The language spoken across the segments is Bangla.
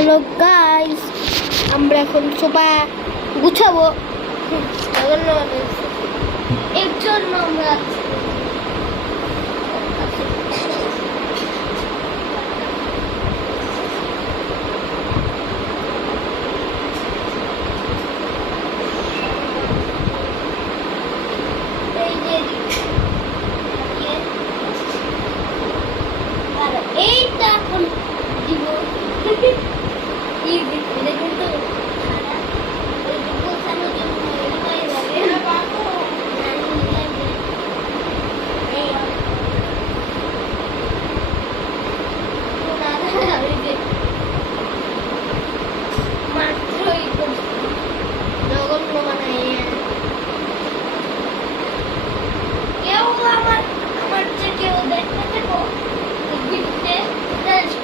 হ্যালো গাইস, আমরা এখন সোফা গুছাবো। এর জন্য আমরা এইটা এখন দিব।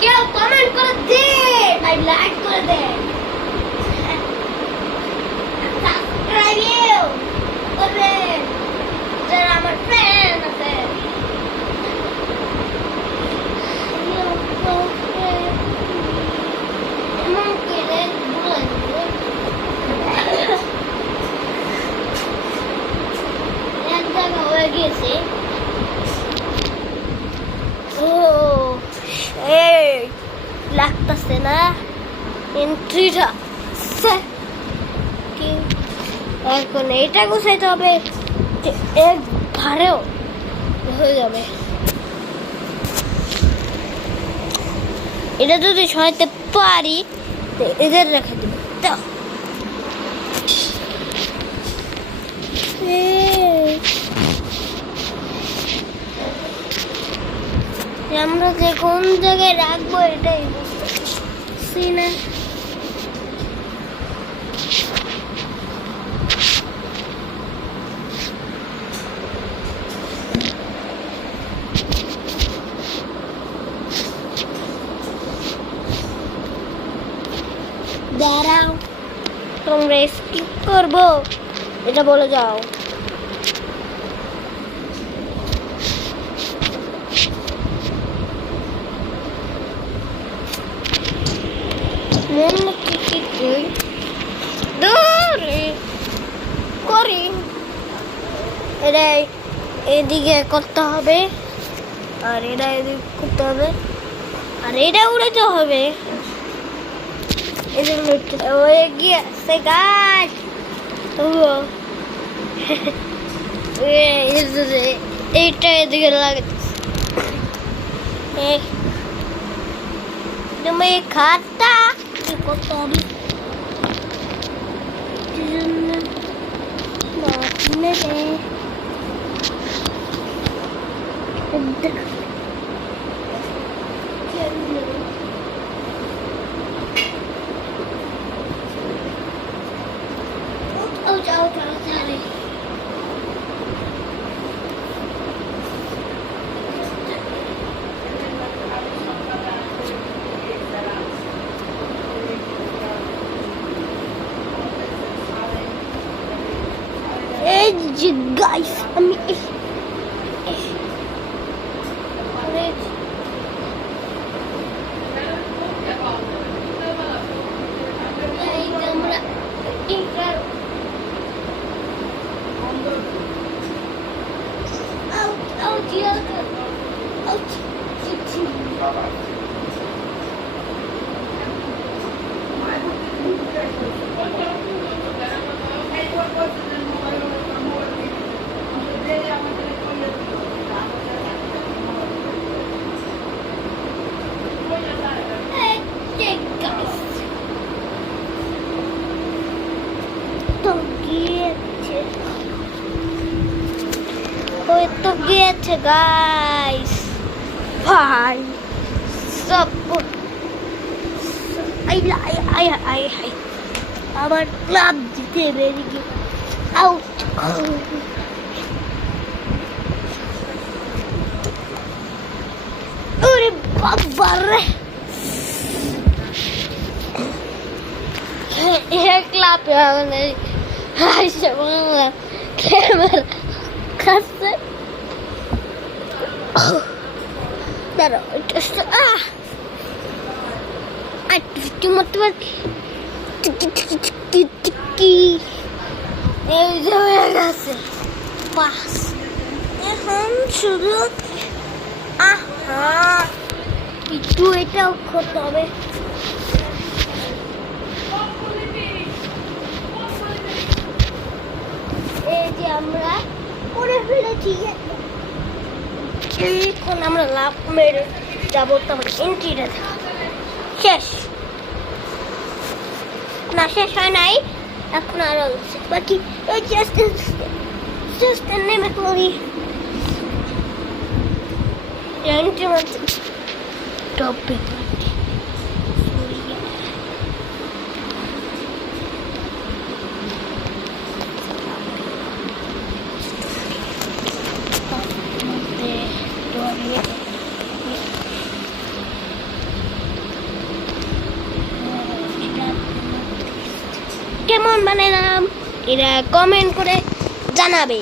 কেউ কমেন্ট করে দেন, লাইক করে দেন, সাবস্ক্রাইব করেন যারা আমার ফ্রেন্ড আছে। এক জায়গা হয়ে গেছে। লাগতেছে না এন্ট্রিটা। এখন এইটা গুছাইতে হবে, এক ভারেও হয়ে যাবে। এটা যদি সরাইতে পারি এদের রেখে দেবো। আমরা যে কোন জায়গায় রাখবো এটাই বুঝতেছি না। দাঁড়াও, তোমরা স্কিপ করবো এটা বলে যাও। করি এটা এদিকে করতে হবে, আর এটা এদিকে করতে হবে, আর এটা উড়াতে হবে। গিয়েছে গাছ এইটা এদিকে লাগতেছে। তুমি খাতা করতে হবে। Guys, আমি তো গিয়েছে গাইস ভাই সব আমার ক্লাব জিতে বেরিয়ে আউট। ওরে বাবা রে, ক্লাব ক্যামেরা কাছে দাঁড়াও, একটু মরতে পারবি? এই যে হয়ে গেছে, বাস। এখন শুধু একটু এটাও করতে হবে। এই যে আমরা করে ফেলেছি, এখন আমরা লাভ মেরে যাবো, তারপর এন্ট্রিটা শেষ না, শেষ হয় নাই, এখন আরো বাকি। ওই জাস্ট নেমে করি এন্ট্রি মধ্যে টপিক কেমন বানালাম, এরা কমেন্ট করে জানাবে।